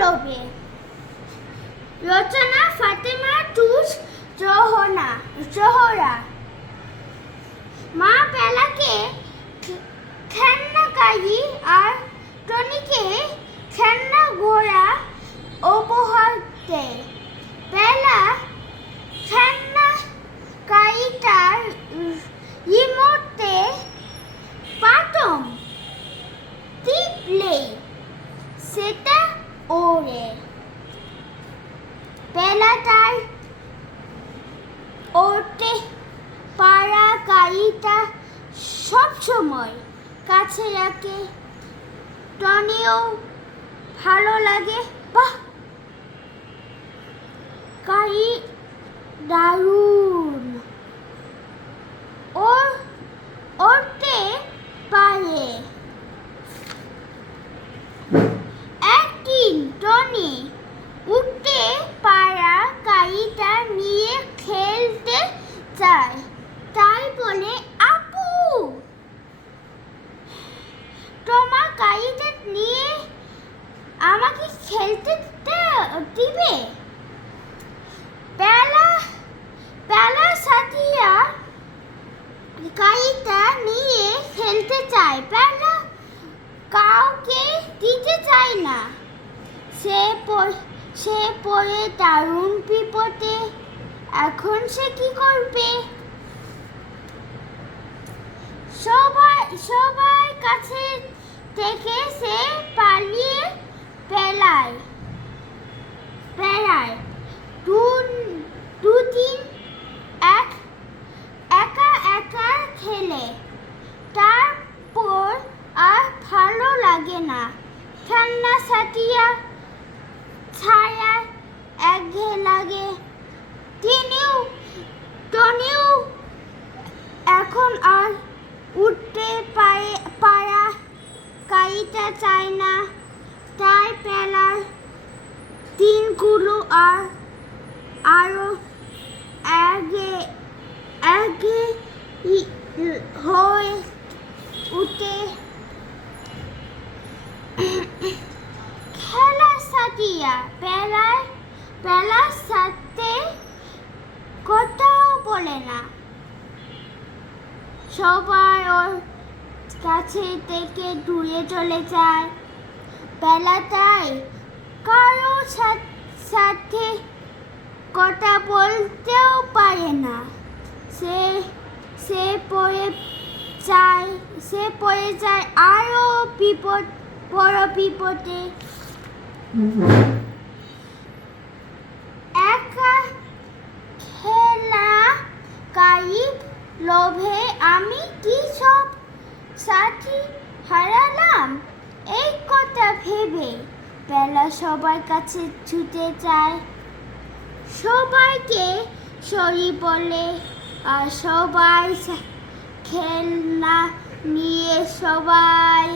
লোভে। রচনা ফাতেমা জোহরা। মা বেলাকে খেলনাকারী আর টনিকে খেলনা ঘোড়া উপহার দেয়। বেলা খেলনাকারীটার রিমোটে বাটন টিপলেই সেটা ওড়ে। বেলা তার ওড়তে পারা গাড়িটা সবসময় কাছে রাখে। টনিও ভালো লাগে, বাহ, গাড়ি দারুণ, উড়তে পারে। একদিন টনি উড়তে পারা গাড়িটা নিয়ে খেলতে যায়। তাই বলে, আপু, তোমার গাড়িটা নিয়ে আমাকে খেলতে দিবে? বেলা সাথীরা গাড়িটা নিয়ে খেলতে চায়। বেলা কাউকে দিতে চায় না। সে পড়ে দারুণ বিপদে। এখন সে কি করবে? সবাই কাছে থেকে সে পালিয়ে বেড়ায়। দুদিন একা একা খেলে। তারপর আর ভালো লাগে না। খেলনা সাথীরা ছায়া একঘেয়ে লাগে। টনিও এখন আর উঠতে পারা গাড়িটা চায় না। তাই বেলার দিনগুলো আরো আগে হয়ে উঠে। খেলার সাথীরা বেলার সাথে কথাও বলে না। সবাই ওর কাছে থেকে দূরে চলে যায়। বেলা তাই কারো সাথে কথা বলতেও পারে না। সে পড়ে যায় আরো বড় বিপদে। একা খেলনাকারীর লোভে আমি কি সব সাথী হারালাম? এই কথা ভেবে বেলা সবার কাছে ছুটে যায়। সবাইকে সরি বলে আর সবাই খেলনা নিয়ে সবাই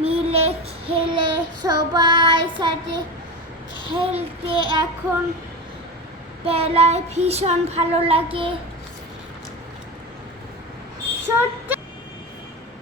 মিলে খেলে। সবাই সাথে খেলতে এখন বেলায় ভীষণ ভালো লাগে। সত্যি